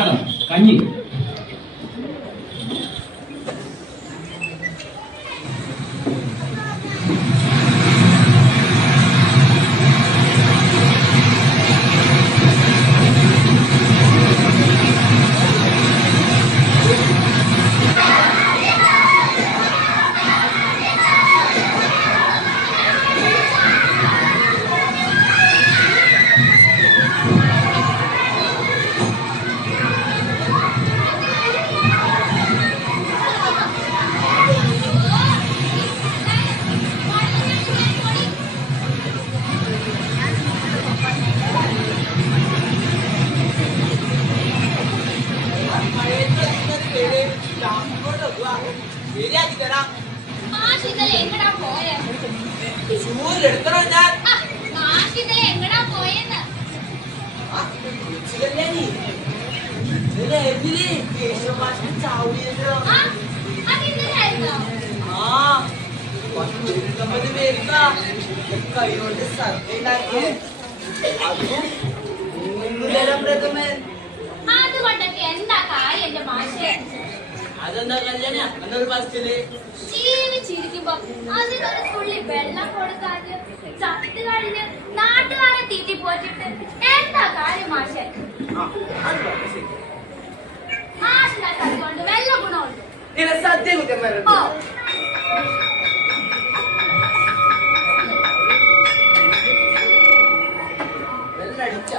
ചാണകം, കഞ്ഞി. അതുകൊണ്ടൊക്കെ എന്താ കാര്യം എന്റെ മാഷേ? അതെന്താ കല്യാണ എന്നൊരു ബസ്സില് ജീവിച്ചിരിക്കുമ്പോ അതിനൊരു തുള്ളി വെള്ളം കൊടുക്കാതെ ചത്ത് കഴിഞ്ഞ് നാട്ടുകാരെ തീറ്റി പോറ്റിട്ട് എന്താ കാര്യം മാഷേ? മാഷിനൊക്കെ അതുകൊണ്ട് വല്ല ഗുണമുണ്ട്. സത്യം കുറ്റം ഓ വെള്ളടിച്ച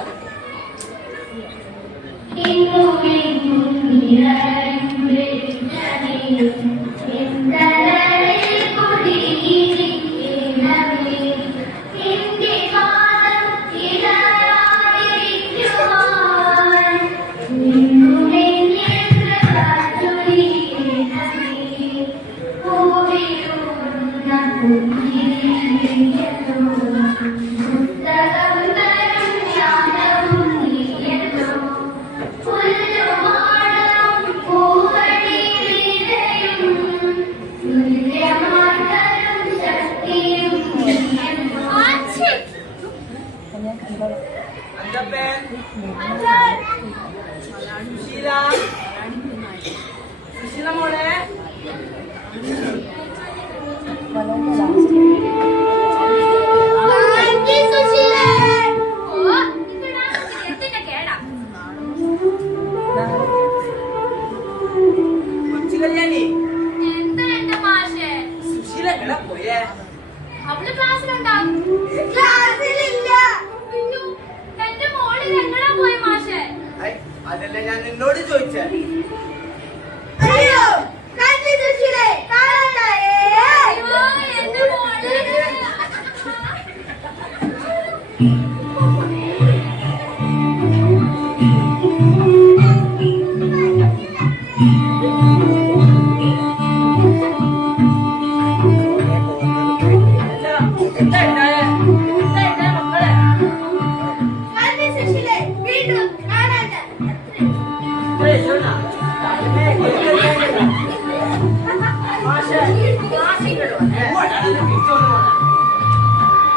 സുശീല മോളെ കൊച്ചു കല്യാണി എന്താ എന്റെ മാഷേ? സുശീല എവിടെ പോയേ? അവള് ക്ലാസ്സിലുണ്ടാവും. അയ്യോ, എന്റെ മോളിൽ എങ്ങടാ പോയി മാഷേ? അതല്ല ഞാൻ നിന്നോട് ചോദിച്ചേ. അയ്യോ, എന്റെ മോള്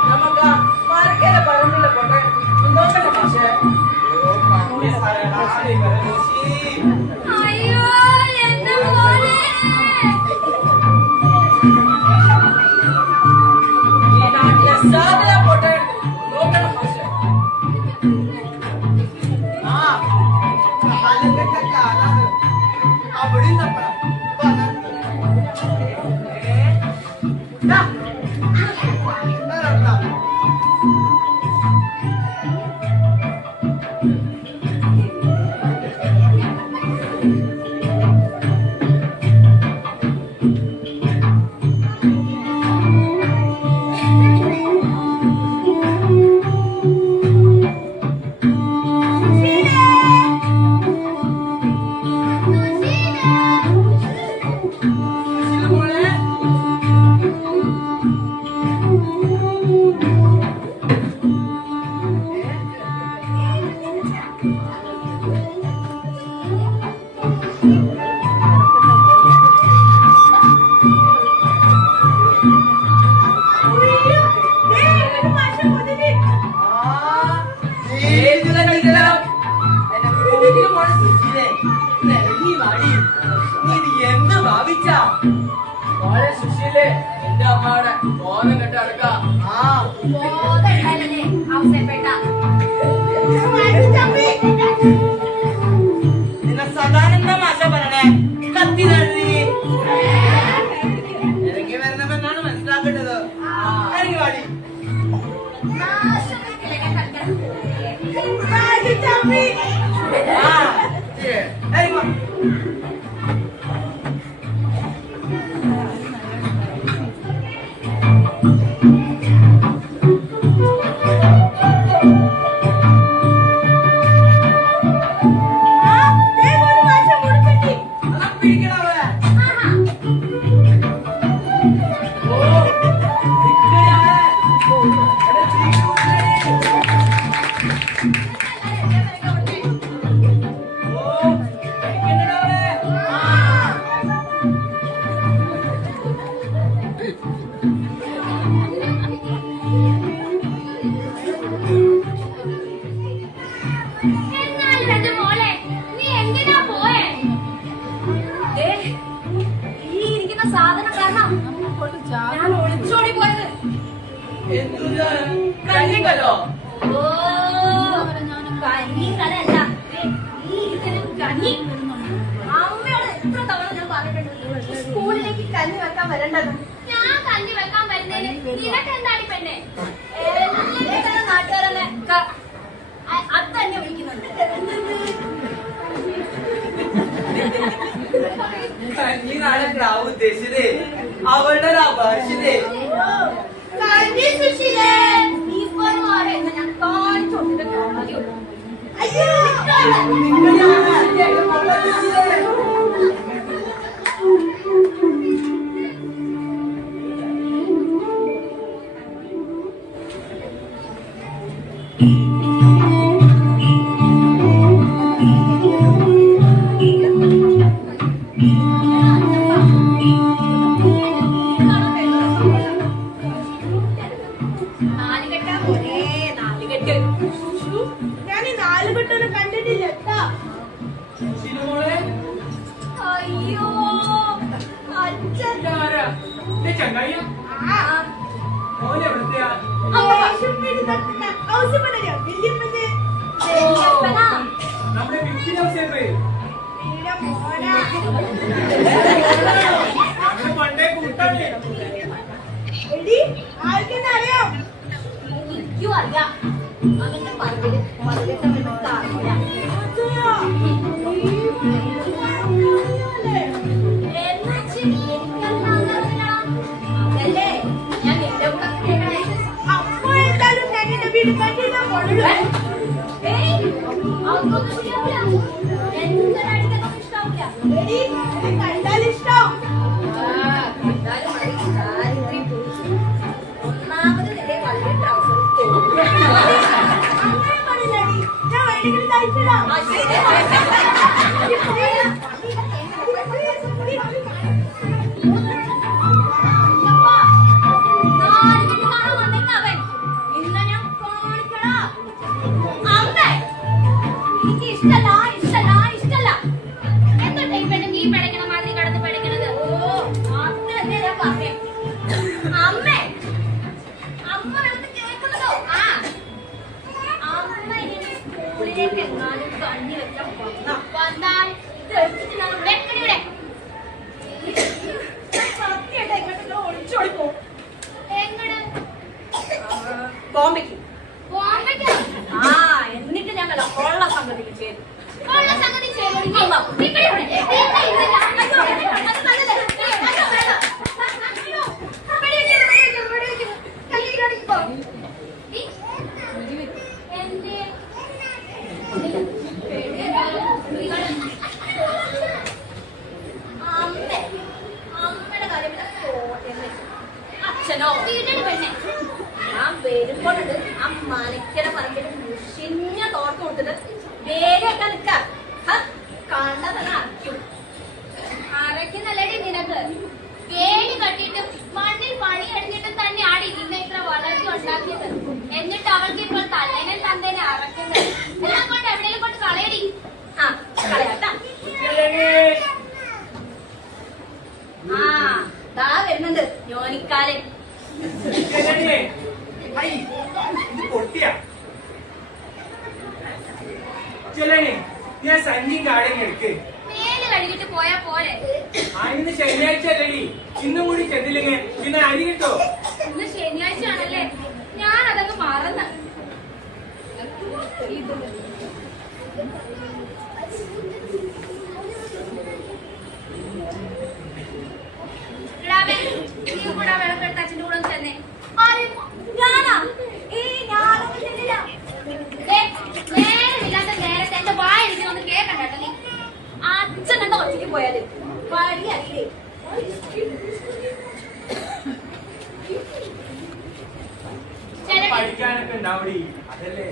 നമുക്ക് മരക്കര പറമ്പിലെ പോട്ടെ നോക്കട്ടെ പക്ഷേ അയ്യോ, എന്റെ മോളെ ഈ നാട്ടിലെ സാധന പോട്ടെ നോക്കണം പക്ഷേ അവിടെ ഇതിലെ മോളെ നീ വാടി നീ എന്ത് ഭാവിച്ച മോളെ സുശീലേ എന്റെ അമ്മയുടെ ബോധം കെട്ട് അടക്കാം. ബോധമുണ്ടല്ലേ അവസരപ്പെട്ട നിന്നെ സദാനന്ദ മാഷ പറയണേ കത്തി തള്ളി ഇറങ്ങി വരണമെന്നാണ് മനസ്സിലാക്കേണ്ടത്. ഇറങ്ങി വാടി. ഇറങ്ങി വാ. അതാ പിടിക്കണ അവളെ. ഓ ഇക്കയാണ്. എടാ ചീക്ക് ഓ പിടിക്കണ്ടടാ അവളെ. എന്നാലും എന്റെ മോളെ നീ എന്തിനാ പോയേ? ഈ ഇരിക്കുന്ന സാധനം കാരണം ഞാൻ ഒളിച്ചോടി പോയത്. എന്ത് കല്ലിങ്കല്ലോ ഓ കഞ്ഞിക്കലല്ല, ഈ ഇരിക്കുന്ന കഞ്ഞി. അമ്മയോട് എത്ര തവണ ഞാൻ പറഞ്ഞിട്ടുണ്ട് സ്കൂളിലേക്ക് കഞ്ഞി വെക്കാൻ വരേണ്ടത്. ഞാൻ കഞ്ഞി വെക്കാൻ വരുന്നതിന് നിനക്ക് എന്താണ് പെണ്ണെ? എല്ലാവരും നാട്ടുകാരല്ലേ അത് തന്നെ വിളിക്കുന്നുണ്ട്. നീ നാളെ പ്രാവ് ഉദ്ദേശിച്ചതേ അവളുടെ ഭാഷതേ കഞ്ഞി സുശീലേ, നീ പറഞ്ഞ ഞാൻ കാണിച്ചു കൊടുത്തിട്ട് കാര്യമുള്ളൂ. അയ്യോ നാലുകെട്ടാ പോലെ നാലുകെട്ട്. ഞാൻ ഈ നാലുകെട്ടൊന്നും കണ്ടിട്ടില്ല. മോളെ അയ്യോ അച്ഛൻ ചങ്ങായി ആ മോനെ എവിടുത്തെയാ നമ്മുടെ വിപ്പിൻ ഹൗസ് പണ്ടേ കൂട്ടാണ് ആർക്കെന്നറിയാം? എനിക്കും അറിയാം. അവന്റെ പറമ്പില് പതിനെട്ട് മിനിറ്റ് അറിയില്ല. എന്നുവെച്ച് എനിക്കെല്ലാം അറിയില്ല. അതല്ലേ ഞാൻ നിന്റെ കൂടെ കേൾക്കണേ. ഏയ്, അതൊന്നും ശരിയാവില്ല. എന്തൊരടിക്കൊന്നും ഇഷ്ടാവില്ല. കണ്ടാലും മതി. ദാരിദ്ര്യം പുരുഷൻ. ഒന്നാമത് നിന്റെ വളരെ ട്രൗസർ എനിക്ക് ഇഷ്ടല്ല ഇഷ്ടല്ല ഇഷ്ടല്ല. എന്നിട്ട് ഇവന് നീ പഠിക്കണ മാതിരി കടന്ന് പഠിക്കണത്. ഓ അത്രല്ലേ ഞാൻ പറഞ്ഞേ. അമ്മേ അമ്മ അടുത്ത് കേൾക്കുന്നതോ? ആ അമ്മ ഇനി സ്കൂളിലേക്ക് എങ്ങാനും കഞ്ഞി വെക്കാൻ വന്നാൽ ഇത് എടുത്തിട്ട് ഞാൻ വെക്കണിവിടെ. സത്യമായിട്ട് എങ്ങോട്ടെങ്കിലും ഒളിച്ചോടിപ്പോ. എങ്ങട്? ബോംബെക്ക്. ബോംബെക്ക്? ആ എന്നിട്ട് ഞങ്ങൾ ഉള്ള സംഗതിക്ക് ചേരും. ഉള്ള സംഗതി ചേരും. അമ്മയുടെ കാര്യം അച്ഛനോ വീട്ടിൽ പെണ്ണെ ഞാൻ വരുമ്പോഴുണ്ട് ആ മനക്കര പറമ്പിൽ മുഷിഞ്ഞ തോട്ടം കൊടുത്തിട്ട് വേഗമൊക്കെ നിൽക്കാം. കണ്ടതന്നെ അരയ്ക്കും. അരയ്ക്കുന്നല്ലേടി നിനക്ക്? വേലി കട്ടിയിട്ട് മണ്ണിൽ പണി അടിഞ്ഞിട്ട് തന്നെ ആടി നിന്നെ ഇത്ര വളർത്തി ഉണ്ടാക്കിയത്. എന്നിട്ട് അവൾക്ക് ഇപ്പോൾ തലേനെ തന്തേനെ അറക്കുന്നത്. എല്ലാം കൊണ്ട് എവിടെയെങ്കിലും കൊണ്ട് കളയടി. ആ കളയാട്ടാ. ചെല്ലിനെ ഐ ഇത് പൊട്ടിയ ചെല്ലണേ ഞാൻ സഞ്ചിയും കാടയും എടുക്ക്. മേല് കഴുകിട്ട് പോയാ പോരെ. ഇന്ന് ശനിയാഴ്ച അല്ലടി, ഇന്നും കൂടി ചെന്നില്ലെങ്കിൽ പിന്നെ അരി കിട്ടോ? ഇന്ന് ശനിയാഴ്ച ആണല്ലേ, ഞാൻ അതങ്ങ് മറന്ന. വിളക്കെടുത്ത് അച്ഛൻ്റെ കൂടെ ഒന്ന് ചെന്നേ. നേരമില്ലാത്ത നേരത്തെ എന്റെ വായിരിക്കുന്നൊന്ന് കേക്കണ്ട കേട്ടോ നീ. അച്ഛൻ എന്താ ഒറ്റയ്ക്ക് പോയാല് വഴി അറിയില്ലേ? പഠിക്കാനൊക്കെ ഉണ്ടാവടി അതല്ലേ.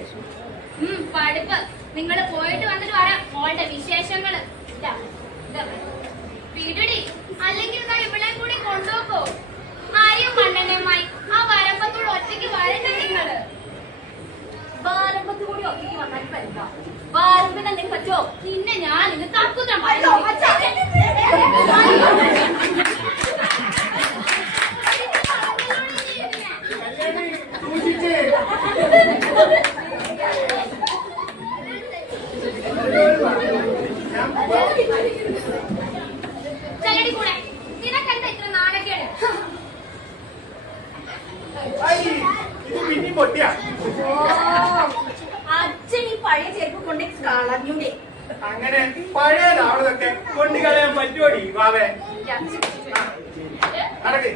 പഠിപ്പ് നിങ്ങൾ പോയിട്ട് വന്നിട്ട് വരാം. മോളുടെ വിശേഷങ്ങള് വീടുടി, അല്ലെങ്കിൽ ഇവിടെ കൂടി കൊണ്ടുപോക്കോ. ആരെയും മണ്ണെണ്ണയുമായി ആ വരമ്പത്തൂടെ ഒറ്റയ്ക്ക് വരണ്ട. നിങ്ങള് വരമ്പത്ത് കൂടി ഒറ്റയ്ക്ക് വന്നാൽ പറ്റില്ല. വരമ്പിന് എന്തെങ്കിലും പറ്റോ? പിന്നെ ഞാൻ ഇന്ന് കക്കുത്താൻ ചെല്ലടി കൂടെ. നിനക്കെന്താ ഇത്ര നാണക്കേട്? പിന്നെയും പൊട്ടിയ അച്ഛൻ ഈ പഴയ ചെരുപ്പ് കൊണ്ട് കളഞ്ഞൂടെ? അങ്ങനെ പഴയതാവണതൊക്കെ കൊണ്ടു കളയാൻ പറ്റുമോടി വാവേ? നടക്ക്.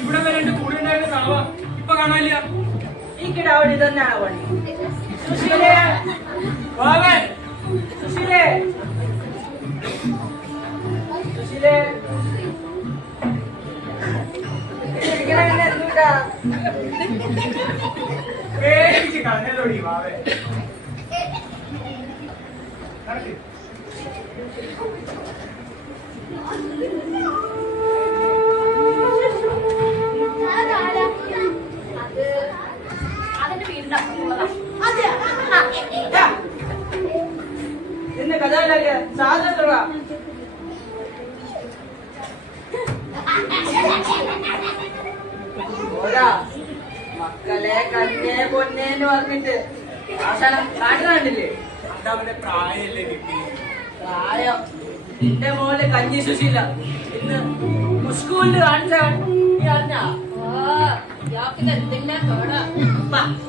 ഇവിടെ വരണ്ട് കൂടെ ഉണ്ടായിരുന്ന കാവ ഇപ്പൊ കാണാനില്ല. ഈ കിടാവടി തന്നെയാണ് പണി. സുശീലേ, വാവേ സുശീലേ, സുശീലേ, എന്തുട്ടാ പേടിച്ച് കളഞ്ഞതോടി വാവേ. നടക്ക്. അതെന്റെ വീടിന്റെ അപ്പുറത്തുള്ളതാ. നിന്റെ കഥയിലൊക്കെ സാധനത്തുള്ള മക്കളെ കഞ്ഞേ പൊന്നേന്ന് പറഞ്ഞിട്ട് അവസാനം നാട്ടിൽ കണ്ടില്ലേ? അതവന്റെ പ്രായല്ലേ കിട്ടി. പ്രായം നിന്റെ മോള് കഞ്ഞി സുശീല ഇന്ന് സ്കൂളിൽ കാണിച്ച നീ അറിഞ്ഞ എന്തെല്ലാം കേടാ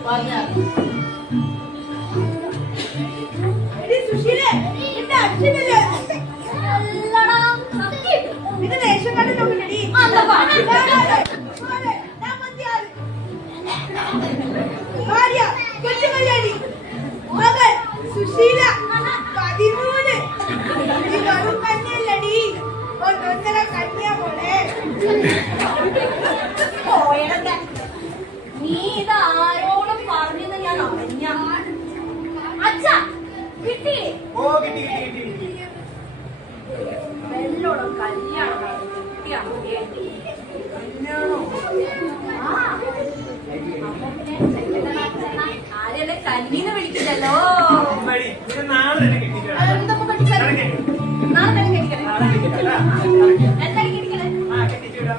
പറഞ്ഞ സുശീലേ, എന്റെ അച്ഛനല്ലേ ഇത് റേഷൻ കാർഡ് നോക്കണടി. ഭാര്യ കൊച്ചുമല്യാണി, മകൾ സുശീല 13. ഈ വെറും കഞ്ഞല്ലടി, ഒന്നൊന്നര കഞ്ഞിയാ പോലെ. നീ ഇത് ആരോടും പറഞ്ഞെന്ന് ഞാൻ അറിഞ്ഞ. അച്ഛാ കിട്ടിയില്ലേ? ഓ കിട്ടി കിട്ടി കിട്ടി കിട്ടി. വെല്ലോടും കല്യാണം ആരെയല്ലേ കന്നീന്ന് വിളിക്കില്ലല്ലോ. മടി, ഇത് നാളെ തന്നെ കിട്ടിയിട്ടാ. എന്തൊക്കെ പഠിച്ചാലും നാളെ തന്നെ കഴിക്കണം. നാളെ കിട്ടിയിട്ടാ. എന്തായാലും കഴിക്കണേ. ആ കിട്ടിച്ചൂടാ.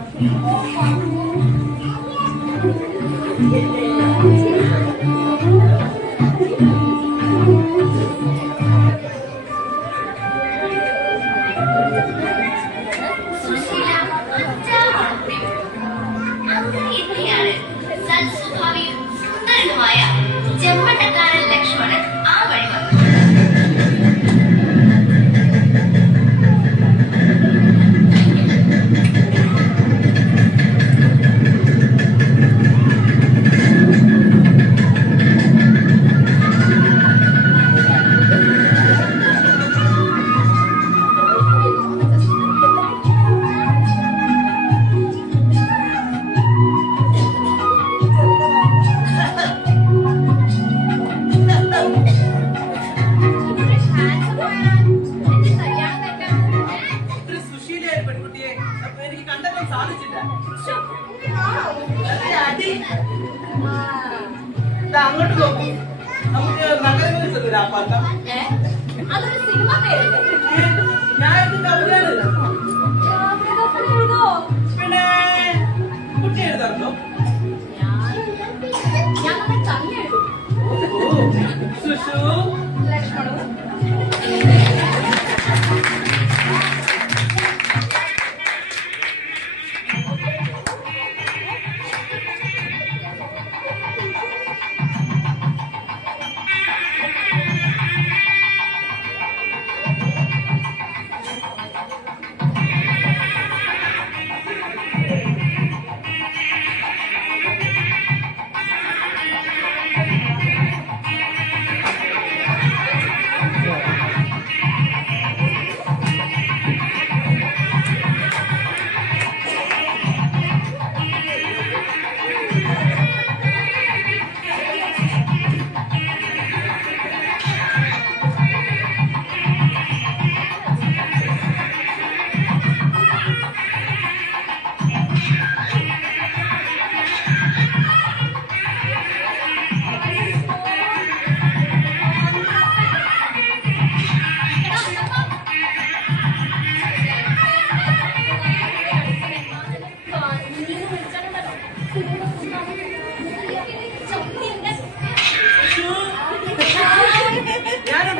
സൽസ്വഭാവിയും സുന്ദരനുമായ ചെമ്പട്ടക്കാരൻ ലക്ഷ്മണൻ ആ വഴി വന്നു. അങ്ങോട്ട് നോക്കി നമുക്ക് നഗരങ്ങളിൽ ചെന്നില്ല ആ പാട്ടം. അതൊരു സിനിമ പേരല്ലേ? ഞാൻ ഇതിന്റെ അഭിനയാണ്. പിന്നെ കുട്ടി എഴുതാറുണ്ടോ? ഞാൻ കണ്ണി എഴുതും. സുഷു ലക്ഷ്മണവും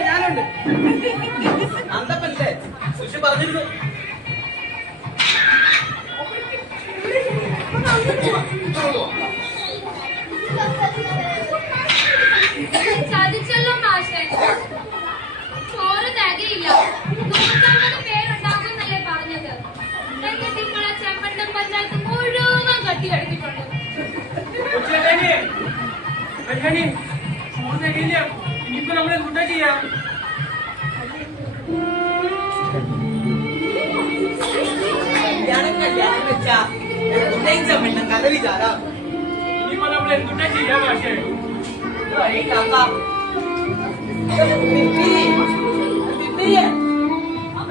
ഞാനുണ്ട് അന്തപ്പല്ലേ സുഷു പറഞ്ഞിരുന്നു. ചതിച്ചല്ലോ മാഷേ. ചോറ് തികയില്ല. 150 പേരുണ്ടാകുന്നല്ലേ പറഞ്ഞത്. എന്നിട്ട് ഇപ്പോൾ ആ ചെമ്മണ്ടം പഞ്ചായത്ത് മുഴുവൻ കട്ടി അടിച്ചിട്ടുണ്ട്. ഇനിയിപ്പോ നമ്മളെ കൂട്ടാ ചെയ്യാം. കല്യാണം വെച്ചാ കഥ വിചാരാ. ഇനിയിപ്പോ നമ്മളെ കൂട്ടാ ചെയ്യാം പക്ഷേ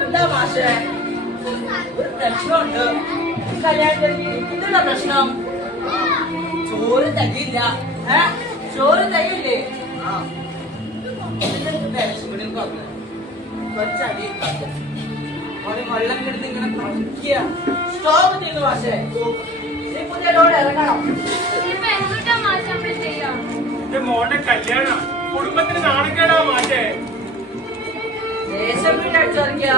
എന്താ മാഷേ ഒരു പ്രശ്നമുണ്ട്. കല്യാണത്തിന് എന്താ പ്രശ്നം? ചോറ് തികയില്ല. ചോറ് തികയില്ലേ? കുറച്ചടി വെള്ളം കിടന്ന് ഇങ്ങനെ കളിക്കുക. സ്റ്റോപ്പ് ചെയ്യുന്നു മാഷേ. ഈ പുതിയ ലോഡ് ഇറങ്ങണം. ഇപ്പൊ എന്തുട്ടാ മാഷ് നമ്മൾ ചെയ്യാം? എന്റെ മോളുടെ കല്യാണം കുടുംബത്തിന് നാണക്കേടാ മാറ്റേ. റേഷൻ വീട് അടിച്ചിറക്കിയ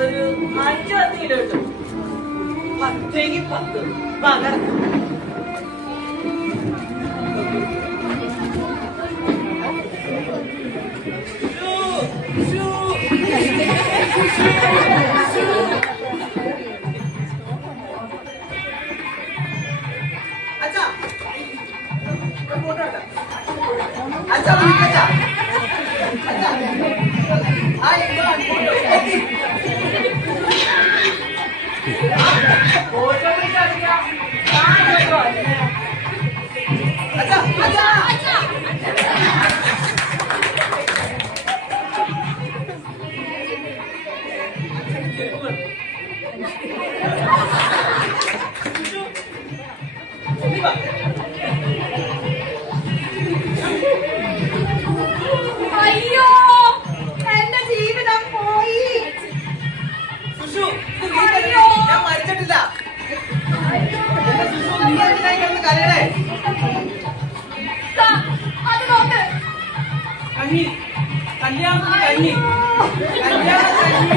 ഒരു 5-10 കിലോ കിട്ടും. 10 പകരം അയ്യോ എന്റെ ജീവിതം പോയി. ഞാൻ മരിച്ചിട്ടില്ല. കല്യാണേ അത് നോക്ക്. കഞ്ഞി കല്യാണത്തിന് കഞ്ഞി കല്യാണ കഞ്ഞി.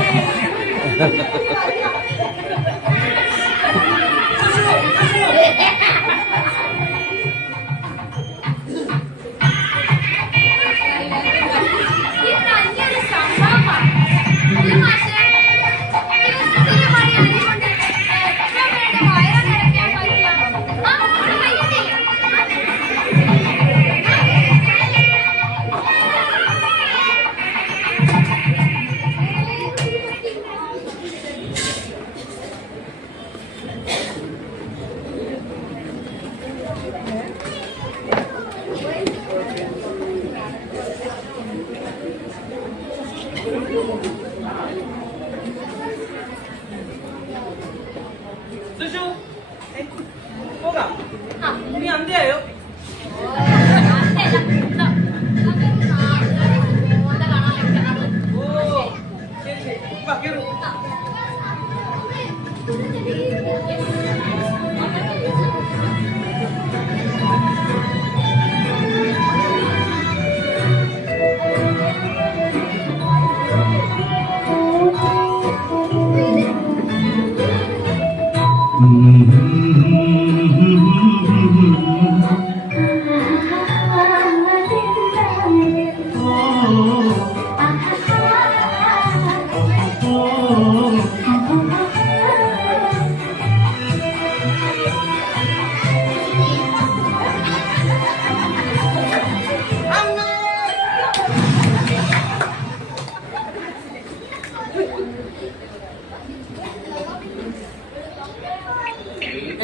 ഈ കഞ്ഞിയൊരു സംഭവമാണ്. അല്ലേ മാഷേ? ഇത്തിരി മണി അരി കൊണ്ട് എത്ര പേരുടെ വയറ് നിറയ്ക്കാൻ പറ്റുക? ആ, ഒരു കയ്യടി. സന്ധ്യയായോ? ഓ ശരി ശരി, വാ, കേറൂ.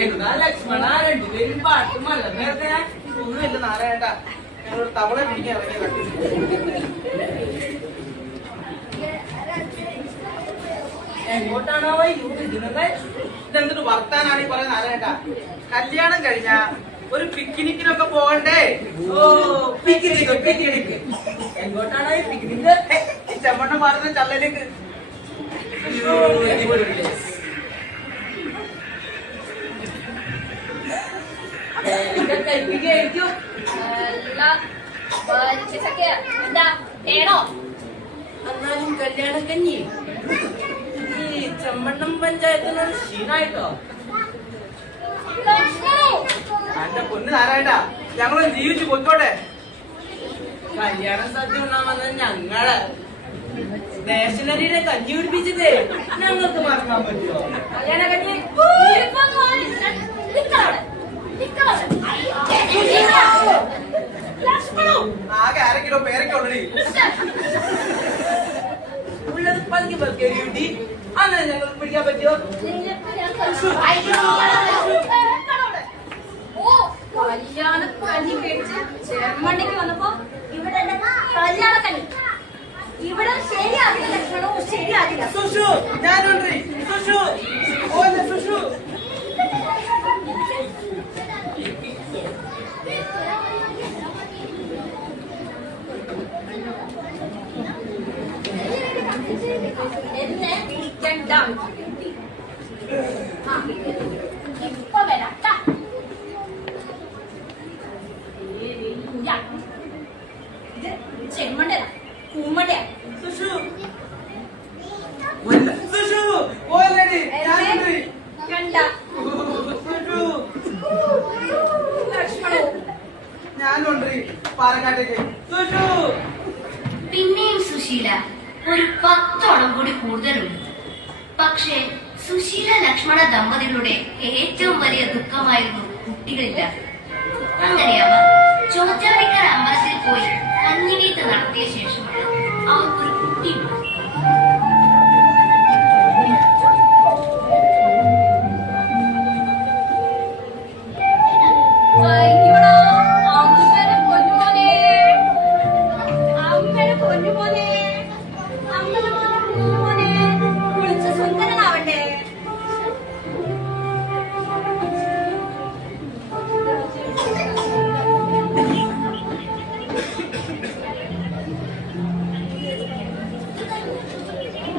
എന്താ ലക്ഷ്മണ രണ്ടുപേരും പാട്ടുമല്ല നേരത്തെ ഒന്നുമില്ല നാരായണ, ഞങ്ങളൊരു തവള പിടിക്കാൻ ഇറങ്ങിയതാണ്. എങ്ങോട്ടാണോ ഇതിനൊക്കെ ഇതെന്തൊരു വർത്താനാണ് ഈ പറയുന്നത് നാരായണ? കല്യാണം കഴിഞ്ഞ ഒരു പിക്നിക്കിനൊക്കെ പോകണ്ടേ? ഓ പിക്നിക് പിക്നിക്. എങ്ങോട്ടാണോ ഈ പിക്നിക്? ഈ ചെമ്മണ്ണം മാറുന്ന ചള്ളലേക്ക്. കഴിപ്പിക്കായിരിക്കും. എന്താ വേണോ? എന്നാലും കല്യാണം കഞ്ഞി ഈ ചെമ്മണ്ണം പഞ്ചായത്തിനൊരു ക്ഷീണായിട്ടോ? എന്റെ പൊന്ന് നാരായണ, ഞങ്ങളൊന്ന് ജീവിച്ചു പോയിക്കോട്ടെ. കല്യാണം സദ്യ ഉണ്ടാവുന്നത് ഞങ്ങള് സ്റ്റേഷനറിയുടെ കഞ്ഞി പിടിപ്പിച്ചതേ ഞങ്ങൾക്ക് മറക്കാൻ പറ്റുമോ? കല്യാണ കഞ്ഞി ആകെ 1/2 കിലോ പേരൊക്കെ ഉള്ളടി ഉള്ളത്. പതുക്കെ പതുക്കെ കിട്ടി. അങ്ങനെ ഞങ്ങൾക്ക് പിടിക്കാൻ പറ്റുമോ? കല്യാണ കഞ്ഞി കഴിച്ച് ചെമ്മണ്ണിക്ക് വന്നപ്പോ ഇവിടെ കല്യാണ കഞ്ഞി ഇവിടെ ശരിയാകില്ല. ലക്ഷണവും ശരിയാകില്ല. സുഷു ഞാനുണ്ട്. സുഷു ഓനെ സുഷു. എന്നെ വിളിക്കണ്ട. ഇപ്പൊ വരാട്ട. ഇത് ചെമ്മണ്ടല്ല, കുമ്മണ്ടയാ. സുഷു സുഷു ഓലടി ഞാനുണ്ട്. കണ്ട സുഷു ലക്ഷ്മണവും ഞാനുണ്ട്. പാലക്കാട്ടേക്ക് സുഷു. പിന്നെയും സുശീല ഒരു 10 കൂടി കൂടുതലുണ്ട്. പക്ഷേ സുശീല ലക്ഷ്മണ ദമ്പതികളുടെ ഏറ്റവും വലിയ ദുഃഖമായിരുന്നു കുട്ടികളില്ല. അങ്ങനെ അവർ ചോറ്റാനിക്കര അമ്പലത്തിൽ പോയി കഞ്ഞിനീത്ത് നടത്തിയ ശേഷമാണ് അവർക്കൊരു കുട്ടി ഉണ്ടായത്.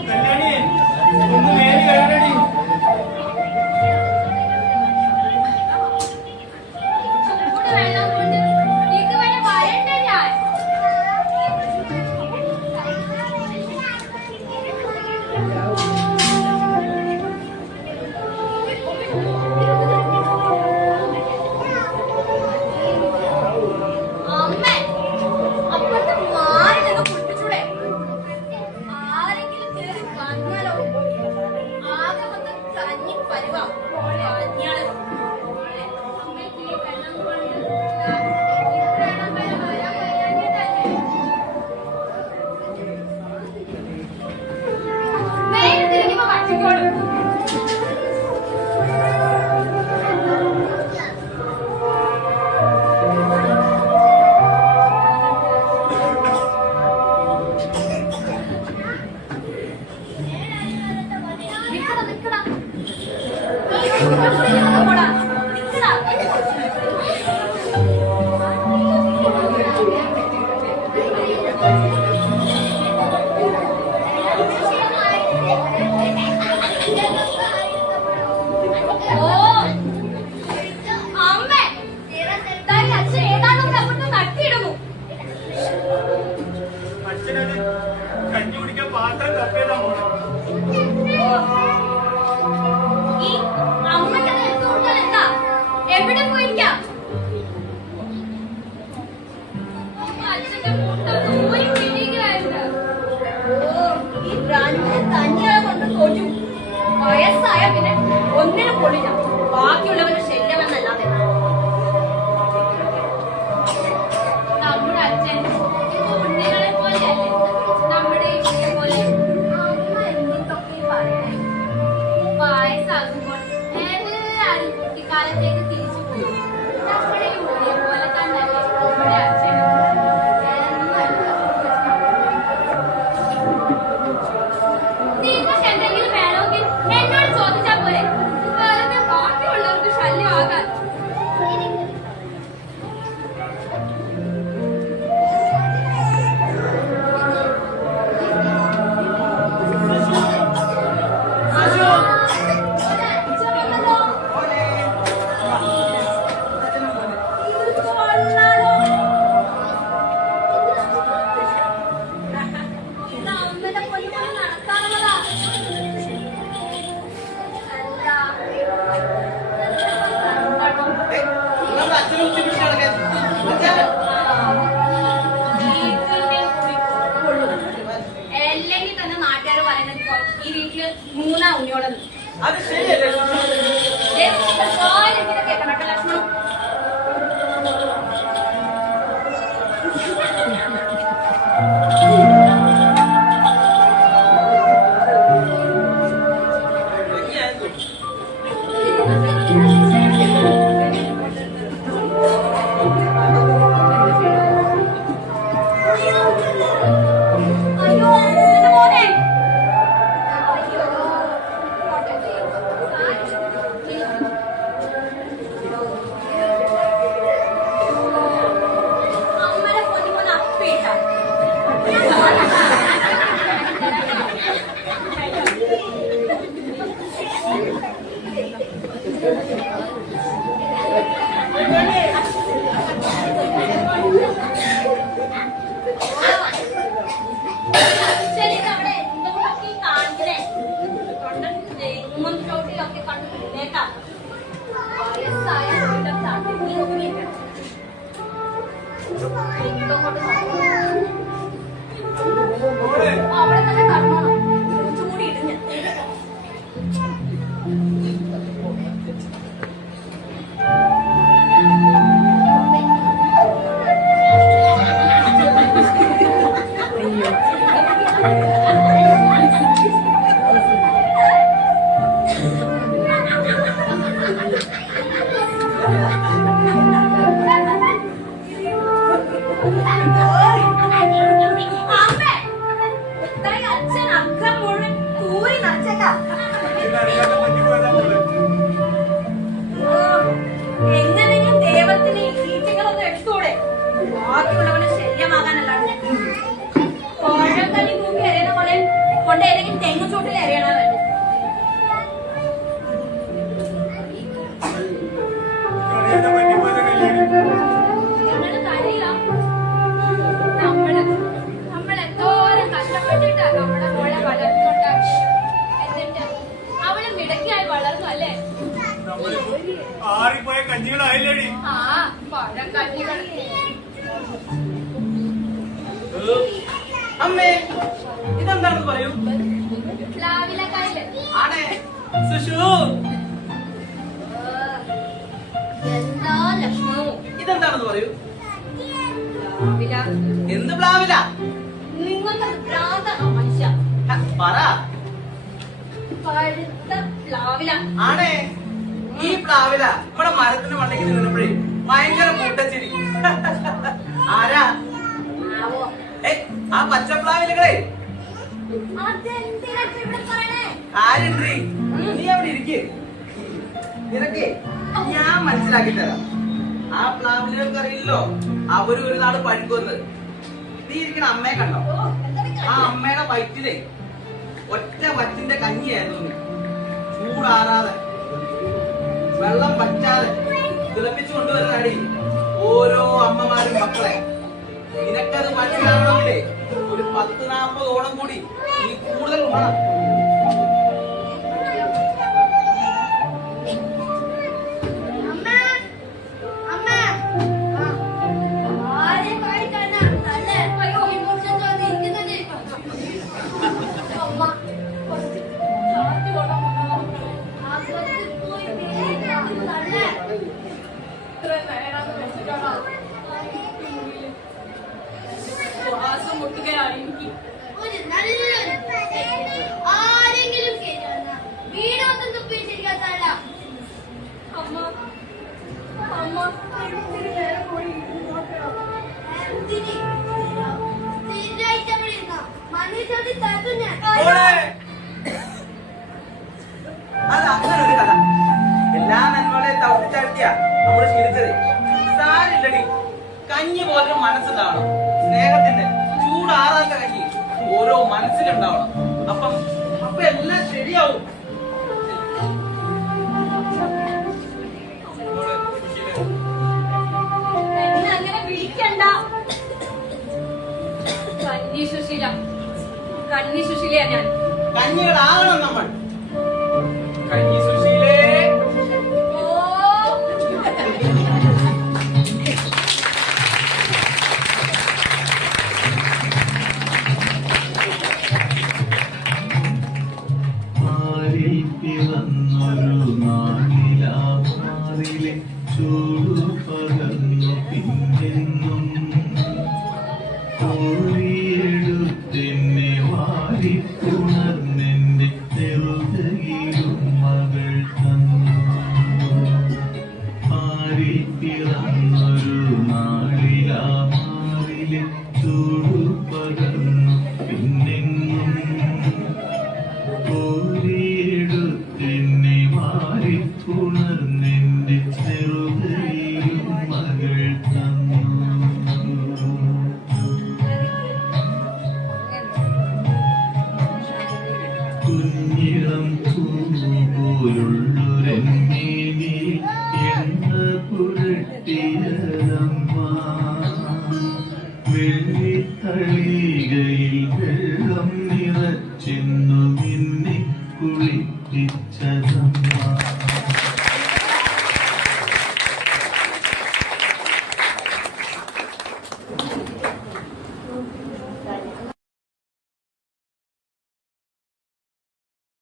കല്യാണി ഒന്ന് മേരി കഴുകടി. കുട്ടികളൊക്കെ അല്ലെങ്കിൽ തന്നെ നാട്ടുകാർ പറയുന്നത് ഈ വീട്ടില് 3 ഉണ്ണിയോളത് അത് ശരിയല്ലേ കേൾക്കണം കേട്ടോ ലക്ഷ്മണം. അയ്യോ എന്റെ മോനെ. അമ്മനെ പൊന്നിമോനെ അപ്പിട്ടാ. ശരി അവിടെ എന്തൊക്കെ കാണിക്കണേ തെങ്ങും ചോട്ടിലൊക്കെ കണ്ടുപിടിച്ചേക്കാം. വയസ്സായ നീ നോക്കിയേക്കണം. അവിടെ തന്നെ കടന്നോണം. ചൂടി ഇടിഞ്ഞ് അമ്മേ, ഇത്രയും അച്ഛൻ അക്കം മുഴുവൻ തൂരി നിറച്ചേക്കാ. എങ്ങനെയെങ്കിലും ദൈവത്തിന് ഈച്ചകളൊന്നും എടുത്തൂടെ, ബാക്കിയുള്ളവന് ശല്യമാകാനല്ലാണ്ട്. പഴക്കണി തൂക്കി എറിയുന്ന പോലെ കൊണ്ട് ഏതെങ്കിലും തെങ്ങുചൂട്ടിൽ എറിയണ വേണ്ട. നിങ്ങളുടെ കഴിയില്ല. നമ്മൾ എന്തോരം കഷ്ടപ്പെട്ടിട്ടാ നമ്മുടെ മോളെ വളർന്നുണ്ടാക്കി. എന്നിട്ട് അവള് മിടക്കിയായി വളർന്നു അല്ലേ? ആറിപ്പോയ കഞ്ഞികളായില്ലേടി. ആ പഴം കഞ്ഞികൾ. അമ്മേ ഇതെന്താണെന്ന് പറയൂ. പ്ലാവിലക്കായില് ആണേ സുഷു എന്താ ലക്ഷ്മണവും ഇതെന്താണെന്ന് പറയൂ. പ്ലാവില. എന്ത് പ്ലാവില? നിങ്ങൾക്ക് ഭ്രാന്താണോ മനുഷ്യ? പറ. പഴുത്ത പ്ലാവില. ആണേ ഈ പ്ലാവില നമ്മുടെ മരത്തിന് മണ്ടയ്ക്ക് നിന്നപ്പോഴേ ഭയങ്കര കൂട്ടച്ചിരി. ആരാ? ആവോ. ആ പച്ചപ്ലാവിലകളെ അതെന്തിനാ ഇവിടെ പറയണേ? ആരുണ്ടീ? നീ അവിടെ ഇരിക്കേ. നിനക്കേ ഞാൻ മനസ്സിലാക്കി തരാം. ആ പ്ലാവിലുകൾക്ക് അറിയില്ലോ അവര് ഒരു നാട് പഴുക്കുമെന്ന്. നീ ഇരിക്കണ അമ്മയെ കണ്ടോ? ആ അമ്മയുടെ വയറ്റിലെ ഒറ്റ വറ്റിന്റെ കഞ്ഞിയായിരുന്നു നീ. ചൂടാറാതെ വെള്ളം പറ്റാതെ തിളപ്പിച്ചു കൊണ്ടുവരുന്നടി ഓരോ അമ്മമാരും മക്കളെ. നിനക്കത് മനസ്സിലാവണമെങ്കിലേ ഒരു 10-40 ഓണം കൂടി നീ കൂടുതൽ വേണം. ആരെങ്കിലും വീടൊന്നും തുപ്പി ശരിക്കാത്തല്ല. അമ്മ അമ്മ അത് അങ്ങനെ ഒരു കഥ. എല്ലാ നന്മകളെ തവിട്ടിച്ചാഴ്ത്തിയാ നമ്മള് ശീലിച്ചത്. സാരില്ലടി, കഞ്ഞി പോലൊരു മനസ്സുണ്ടാവണം. സ്നേഹത്തിന്റെ ചൂടാറാത്ത കഞ്ഞി ഓരോ മനസ്സിലുണ്ടാവണം. അപ്പൊ എല്ലാം ശരിയാവും. എന്നെ അങ്ങനെ വിളിക്കണ്ട. കന്നി സുശീല, കന്നി സുശീലയാ ഞാൻ. കഞ്ഞികളാകണം നമ്മൾ. കഞ്ഞി സുശീലേ. ഓ എന്നും കോരിയെടുത്തെന്നെ വാരിപ്പുണർന്നെന്റെ നെറുകയിലും മകൾ തന്നു ആരി പിറന്നു